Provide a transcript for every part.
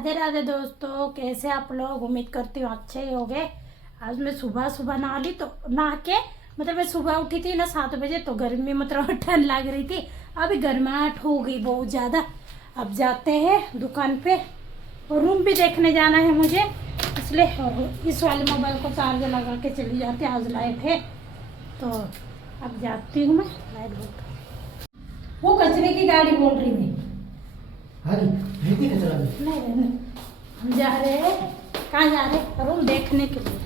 राधे राधे दोस्तों, कैसे आप लोग। उम्मीद करती हूँ अच्छे ही होंगे। आज मैं सुबह सुबह नहा ली, तो नहा के मतलब मैं सुबह उठी थी ना 7 बजे, तो गर्मी मतलब ठंड लग रही थी। अभी गर्माहट हो गई बहुत ज़्यादा। अब जाते हैं दुकान पे और रूम भी देखने जाना है मुझे, इसलिए इस वाले मोबाइल को चार्ज लगा के चली जाती। आज लाइट है तो अब जाती हूँ मैं। लाइट वो कचरे की गाड़ी बोल रही मैं। नहीं, हम जा रहे हैं। कहाँ जा रहे हैं? रूम देखने के लिए।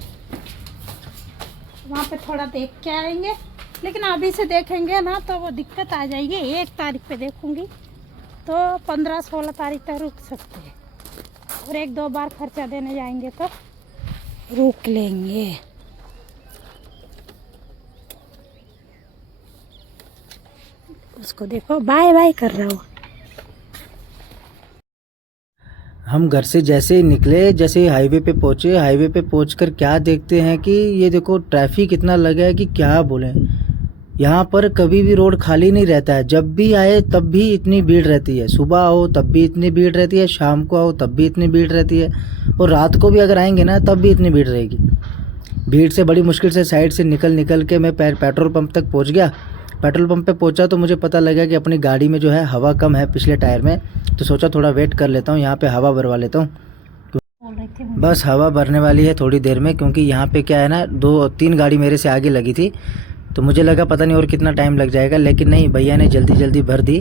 वहाँ पे थोड़ा देख के आएंगे, लेकिन अभी से देखेंगे ना तो वो दिक्कत आ जाएगी। 1 तारीख पे देखूंगी तो 15-16 तारीख तक रुक सकते हैं, और 1-2 बार खर्चा देने जाएंगे तो रुक लेंगे। उसको देखो बाय बाय कर रहा हूँ। हम घर से जैसे ही निकले, जैसे ही हाईवे पे पहुंचे, हाईवे पे पहुंचकर क्या देखते हैं कि ये देखो ट्रैफिक इतना लगा है कि क्या बोलें। यहाँ पर कभी भी रोड खाली नहीं रहता है। जब भी आए तब भी इतनी भीड़ रहती है। सुबह आओ तब भी इतनी भीड़ रहती है, शाम को आओ तब भी इतनी भीड़ रहती है, और रात को भी अगर आएंगे ना तब भी इतनी भीड़ रहेगी। भीड़ से बड़ी मुश्किल से साइड से निकल के मैं पेट्रोल पंप तक पहुँच गया। पेट्रोल पंप पे पहुंचा तो मुझे पता लगा कि अपनी गाड़ी में जो है हवा कम है पिछले टायर में, तो सोचा थोड़ा वेट कर लेता हूँ, यहाँ पे हवा भरवा लेता हूँ। बस हवा भरने वाली है थोड़ी देर में, क्योंकि यहाँ पे क्या है ना 2-3 गाड़ी मेरे से आगे लगी थी, तो मुझे लगा पता नहीं और कितना टाइम लग जाएगा, लेकिन नहीं, भैया ने जल्दी जल्दी भर दी।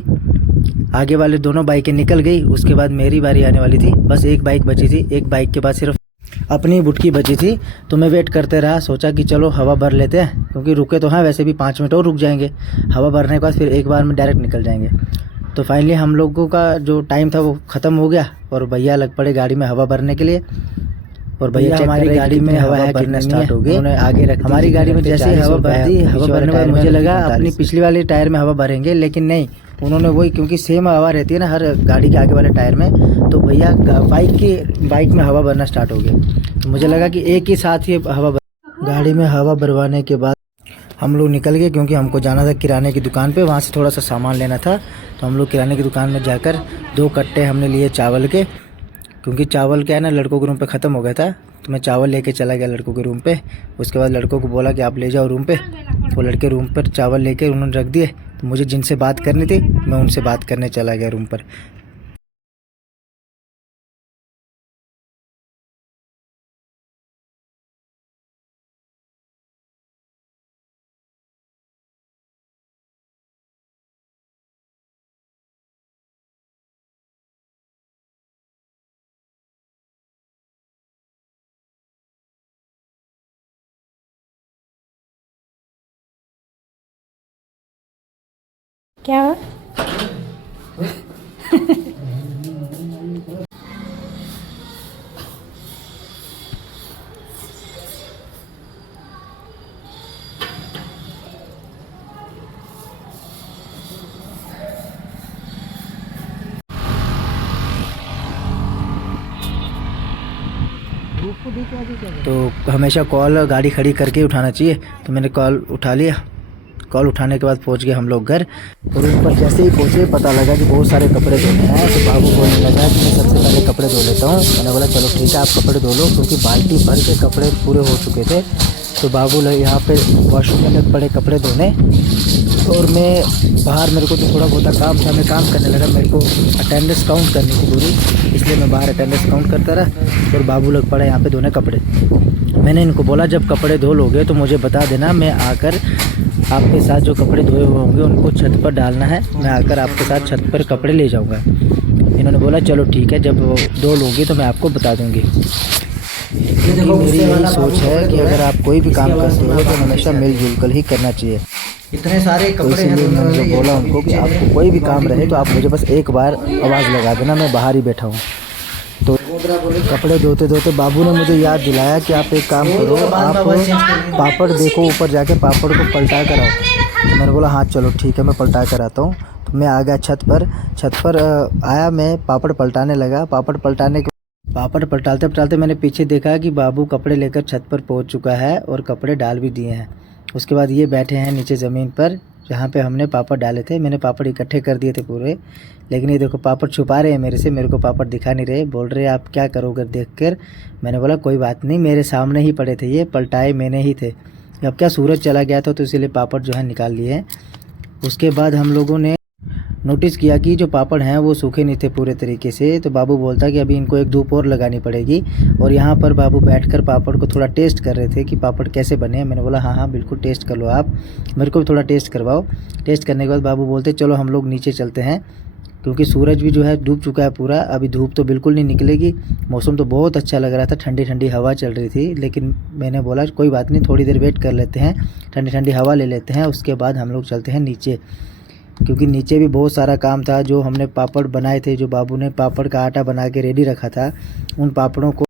आगे वाले दोनों बाइकें निकल गई। उसके बाद मेरी बारी आने वाली थी। बस एक बाइक बची थी, एक बाइक के बाद सिर्फ अपनी बुटकी बची थी, तो मैं वेट करते रहा। सोचा कि चलो हवा भर लेते हैं, क्योंकि रुके तो हाँ वैसे भी 5 मिनट और रुक जाएंगे। हवा भरने के बाद फिर एक बार में डायरेक्ट निकल जाएंगे। तो फाइनली हम लोगों का जो टाइम था वो ख़त्म हो गया, और भैया लग पड़े गाड़ी में हवा भरने के लिए। और भैया हमारी गाड़ी में हवा है भरना स्टार्ट हो गई। उन्होंने आगे रख हमारी गाड़ी में जैसे ही हवा भर दी, हवा भरने के बाद मुझे लगा अपनी पिछली वाले टायर में हवा भरेंगे, लेकिन नहीं, उन्होंने वही, क्योंकि सेम हवा रहती है ना हर गाड़ी के आगे वाले टायर में, तो भैया बाइक में हवा भरना स्टार्ट हो गया। तो मुझे लगा कि एक ही साथ ही गाड़ी में हवा भरवाने के बाद हम लोग निकल गए, क्योंकि हमको जाना था किराने की दुकान पे, वहाँ से थोड़ा सा सामान लेना था। तो हम लोग किराने की दुकान में जाकर 2 कट्टे हमने लिए चावल के, क्योंकि चावल क्या है ना लड़कों के रूम पे ख़त्म हो गया था, तो मैं चावल लेके चला गया लड़कों के रूम पे। उसके बाद लड़कों को बोला कि आप ले जाओ रूम पे, वो लड़के रूम पर चावल लेके उन्होंने रख दिए। तो मुझे जिनसे बात करनी थी मैं उनसे बात करने चला गया रूम पर। क्या हुआ? तो हमेशा कॉल गाड़ी खड़ी करके ही उठाना चाहिए, तो मैंने कॉल उठा लिया। कॉल उठाने के बाद पहुंच गए हम लोग घर, और ऊपर जैसे ही पहुंचे पता लगा कि बहुत सारे कपड़े धोने हैं। तो बाबू बोलने लगा कि मैं सबसे पहले कपड़े धो लेता हूँ। मैंने बोला चलो ठीक है आप कपड़े धो लो, क्योंकि बाल्टी भर के कपड़े पूरे हो चुके थे। तो बाबू यहाँ पे वॉशरूम में लग पड़े कपड़े धोने, और मैं बाहर, मेरे को तो थोड़ा बहुत काम था, मैं काम करने लगा। मेरे को अटेंडेंस काउंट करनी थी पूरी, इसलिए मैं बाहर अटेंडेंस काउंट करता रहा, और बाबू लग पड़ा यहाँ पे धोने कपड़े। मैंने इनको बोला जब कपड़े धो लोगे तो मुझे बता देना, मैं आकर आपके साथ जो कपड़े धोए हुए होंगे उनको छत पर डालना है, मैं आकर आपके साथ छत पर कपड़े ले जाऊँगा। इन्होंने बोला चलो ठीक है, जब धो लोगे तो मैं आपको बता दूँगी। मेरी यही सोच है कि अगर आप कोई भी काम करते हो तो हमेशा मिलजुल कर ही करना चाहिए। इतने सारे कपड़े हैं। तो मैंने बोला उनको कि आपको कोई भी काम रहे तो आप मुझे बस एक बार आवाज़ लगा देना, मैं बाहर ही बैठा हूँ। तो कपड़े धोते धोते बाबू ने मुझे याद दिलाया कि आप एक काम करो, आप पापड़ देखो ऊपर जाके पापड़ को पलटा कर आओ। तो मैंने बोला हाँ चलो ठीक है मैं पलटा कर आता हूँ। तो मैं आ गया छत पर आया, मैं पापड़ पलटाने लगा। पापड़ पलटाते पलटाते मैंने पीछे देखा कि बाबू कपड़े लेकर छत पर पहुँच चुका है और कपड़े डाल भी दिए हैं। उसके बाद ये बैठे हैं नीचे ज़मीन पर, जहाँ पे हमने पापड़ डाले थे। मैंने पापड़ इकट्ठे कर दिए थे पूरे, लेकिन ये देखो पापड़ छुपा रहे हैं मेरे से, मेरे को पापड़ दिखा नहीं रहे। बोल रहे आप क्या करोगे देख कर। मैंने बोला कोई बात नहीं, मेरे सामने ही पड़े थे, ये पलटाए मैंने ही थे। अब क्या सूरज चला गया था तो इसीलिए पापड़ जो है निकाल लिए हैं। उसके बाद हम लोगों ने नोटिस किया कि जो पापड़ हैं वो सूखे नहीं थे पूरे तरीके से, तो बाबू बोलता कि अभी इनको एक धूप और लगानी पड़ेगी। और यहाँ पर बाबू बैठकर पापड़ को थोड़ा टेस्ट कर रहे थे कि पापड़ कैसे बने हैं। मैंने बोला हाँ हाँ बिल्कुल टेस्ट कर लो आप, मेरे को भी थोड़ा टेस्ट करवाओ। टेस्ट करने के बाद बाबू बोलते चलो हम लोग नीचे चलते हैं, क्योंकि सूरज भी जो है डूब चुका है पूरा, अभी धूप तो बिल्कुल नहीं निकलेगी। मौसम तो बहुत अच्छा लग रहा था, ठंडी ठंडी हवा चल रही थी, लेकिन मैंने बोला कोई बात नहीं, थोड़ी देर वेट कर लेते हैं, ठंडी ठंडी हवा ले लेते हैं, उसके बाद हम लोग चलते हैं नीचे। क्योंकि नीचे भी बहुत सारा काम था, जो हमने पापड़ बनाए थे, जो बाबू ने पापड़ का आटा बना के रेडी रखा था, उन पापड़ों को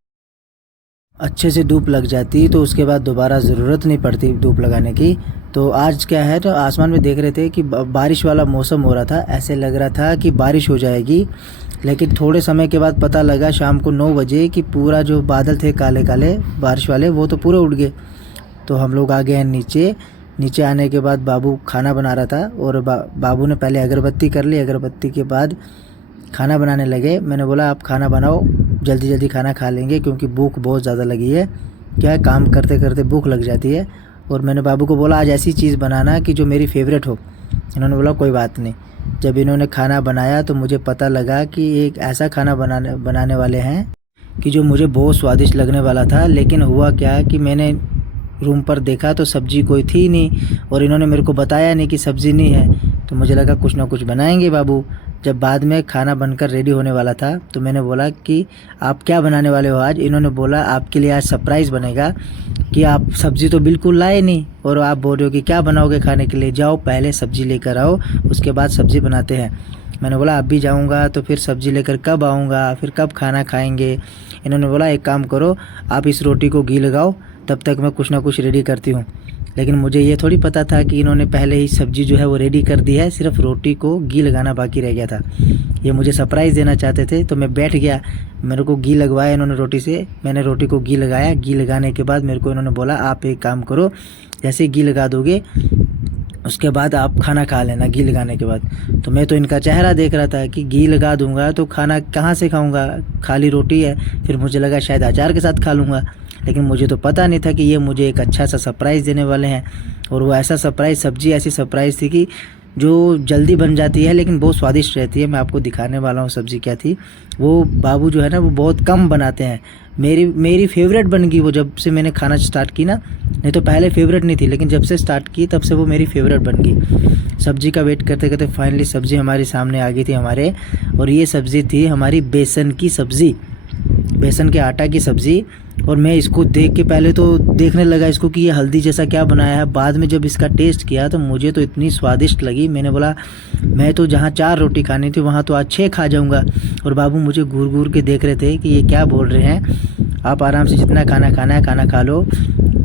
अच्छे से धूप लग जाती तो उसके बाद दोबारा ज़रूरत नहीं पड़ती धूप लगाने की। तो आज क्या है, तो आसमान में देख रहे थे कि बारिश वाला मौसम हो रहा था, ऐसे लग रहा था कि बारिश हो जाएगी। लेकिन थोड़े समय के बाद पता लगा शाम को 9 बजे कि पूरा जो बादल थे काले काले बारिश वाले, वो तो पूरे उड़ गए। तो हम लोग आ गए हैं नीचे। नीचे आने के बाद बाबू खाना बना रहा था, और बाबू ने पहले अगरबत्ती कर ली, अगरबत्ती के बाद खाना बनाने लगे। मैंने बोला आप खाना बनाओ, जल्दी जल्दी खाना खा लेंगे, क्योंकि भूख बहुत ज़्यादा लगी है। क्या है, काम करते करते भूख लग जाती है। और मैंने बाबू को बोला आज ऐसी चीज़ बनाना कि जो मेरी फेवरेट हो। इन्होंने बोला कोई बात नहीं। जब इन्होंने खाना बनाया तो मुझे पता लगा कि एक ऐसा खाना बनाने वाले हैं कि जो मुझे बहुत स्वादिष्ट लगने वाला था। लेकिन हुआ क्या कि मैंने रूम पर देखा तो सब्जी कोई थी नहीं, और इन्होंने मेरे को बताया नहीं कि सब्ज़ी नहीं है। तो मुझे लगा कुछ ना कुछ बनाएंगे बाबू। जब बाद में खाना बनकर रेडी होने वाला था तो मैंने बोला कि आप क्या बनाने वाले हो आज। इन्होंने बोला आपके लिए आज सरप्राइज़ बनेगा, कि आप सब्ज़ी तो बिल्कुल लाए नहीं और आप बोल रहे हो कि क्या बनाओगे खाने के लिए। जाओ पहले सब्ज़ी लेकर आओ, उसके बाद सब्ज़ी बनाते हैं। मैंने बोला अब भी जाऊंगा तो फिर सब्ज़ी लेकर कब आऊँगा, फिर कब खाना खाएंगे। इन्होंने बोला एक काम करो, आप इस रोटी को घी लगाओ, तब तक मैं कुछ ना कुछ रेडी करती हूँ। लेकिन मुझे ये थोड़ी पता था कि इन्होंने पहले ही सब्ज़ी जो है वो रेडी कर दी है, सिर्फ रोटी को घी लगाना बाकी रह गया था। ये मुझे सरप्राइज़ देना चाहते थे, तो मैं बैठ गया। मेरे को घी लगवाया इन्होंने रोटी से, मैंने रोटी को घी लगाया। घी लगाने के बाद मेरे को इन्होंने बोला आप एक काम करो, जैसे घी लगा दोगे उसके बाद आप खाना खा लेना घी लगाने के बाद। तो मैं तो इनका चेहरा देख रहा था कि घी लगा दूंगा तो खाना कहाँ से खाऊंगा, खाली रोटी है। फिर मुझे लगा शायद अचार के साथ खा लूँगा, लेकिन मुझे तो पता नहीं था कि ये मुझे एक अच्छा सा सरप्राइज़ देने वाले हैं। और वो ऐसा सरप्राइज़, सब्ज़ी ऐसी सरप्राइज़ थी कि जो जल्दी बन जाती है लेकिन बहुत स्वादिष्ट रहती है। मैं आपको दिखाने वाला हूँ सब्ज़ी क्या थी। वो बाबू जो है ना वो बहुत कम बनाते हैं। मेरी फेवरेट बन गई वो, जब से मैंने खाना स्टार्ट की ना। नहीं तो पहले फेवरेट नहीं थी, लेकिन जब से स्टार्ट की तब से वो मेरी फेवरेट बन गई। सब्ज़ी का वेट करते करते फाइनली सब्ज़ी हमारी सामने आ गई थी हमारे। और ये सब्ज़ी थी हमारी बेसन की सब्ज़ी, बेसन के आटा की सब्ज़ी। और मैं इसको देख के पहले तो देखने लगा इसको कि ये हल्दी जैसा क्या बनाया है। बाद में जब इसका टेस्ट किया तो मुझे तो इतनी स्वादिष्ट लगी, मैंने बोला मैं तो जहाँ 4 रोटी खानी थी वहाँ तो आज 6 खा जाऊँगा। और बाबू मुझे घूर घूर के देख रहे थे कि ये क्या बोल रहे हैं। आप आराम से जितना खाना खाना है खाना खा लो,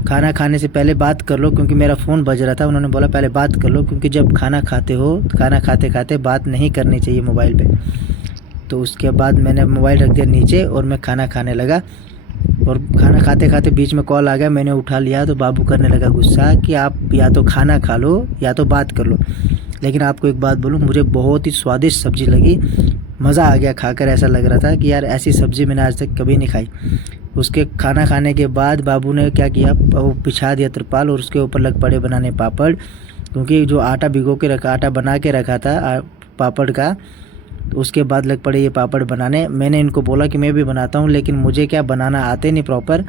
खाना खाने से पहले बात कर लो, क्योंकि मेरा फ़ोन बज रहा था। उन्होंने बोला पहले बात कर लो, क्योंकि जब खाना खाते हो खाना खाते खाते बात नहीं करनी चाहिए मोबाइल पे। तो उसके बाद मैंने मोबाइल रख दिया नीचे और मैं खाना खाने लगा। और खाना खाते खाते बीच में कॉल आ गया, मैंने उठा लिया तो बाबू करने लगा गुस्सा कि आप या तो खाना खा लो या तो बात कर लो। लेकिन आपको एक बात बोलूँ, मुझे बहुत ही स्वादिष्ट सब्ज़ी लगी, मज़ा आ गया खाकर। ऐसा लग रहा था कि यार ऐसी सब्ज़ी मैंने आज तक कभी नहीं खाई। उसके खाना खाने के बाद बाबू ने क्या किया, वो बिछा दिया तिरपाल और उसके ऊपर लग पड़े बनाने पापड़। क्योंकि जो आटा भिगो के रखा, आटा बना के रखा था पापड़ का, तो उसके बाद लग पड़े ये पापड़ बनाने। मैंने इनको बोला कि मैं भी बनाता हूँ, लेकिन मुझे क्या बनाना आते नहीं प्रॉपर।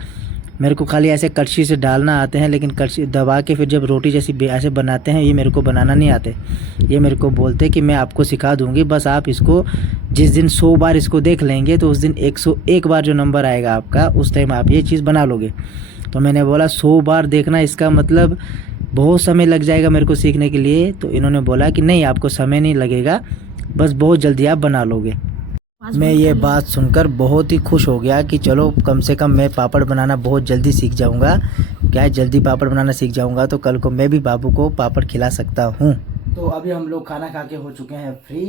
मेरे को खाली ऐसे कड़छी से डालना आते हैं, लेकिन कड़छी दबा के फिर जब रोटी जैसी ऐसे बनाते हैं ये मेरे को बनाना नहीं आते। ये मेरे को बोलते कि मैं आपको सिखा दूँगी, बस आप इसको जिस दिन 100 बार इसको देख लेंगे तो उस दिन 101 बार जो नंबर आएगा आपका, उस टाइम आप ये चीज़ बना लोगे। तो मैंने बोला 100 बार देखना, इसका मतलब बहुत समय लग जाएगा मेरे को सीखने के लिए। तो इन्होंने बोला कि नहीं आपको समय नहीं लगेगा, बस बहुत जल्दी आप बना लोगे। मैं ये बात सुनकर बहुत ही खुश हो गया कि चलो कम से कम मैं पापड़ बनाना बहुत जल्दी सीख जाऊंगा। क्या है, जल्दी पापड़ बनाना सीख जाऊंगा तो कल को मैं भी बाबू को पापड़ खिला सकता हूँ। तो अभी हम लोग खाना खा के हो चुके हैं फ्री।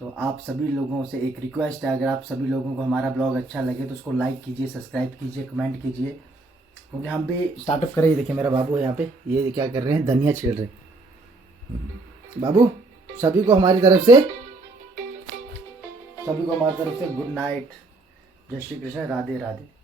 तो आप सभी लोगों से एक रिक्वेस्ट है, अगर आप सभी लोगों को हमारा ब्लॉग अच्छा लगे तो उसको लाइक कीजिए, सब्सक्राइब कीजिए, कमेंट कीजिए, क्योंकि हम भी स्टार्टअप करें। देखिए मेरा बाबू है यहाँ पे, ये क्या कर रहे हैं, धनिया छील रहे हैं। बाबू सभी को हमारी तरफ से गुड नाइट। जय श्री कृष्ण, राधे राधे।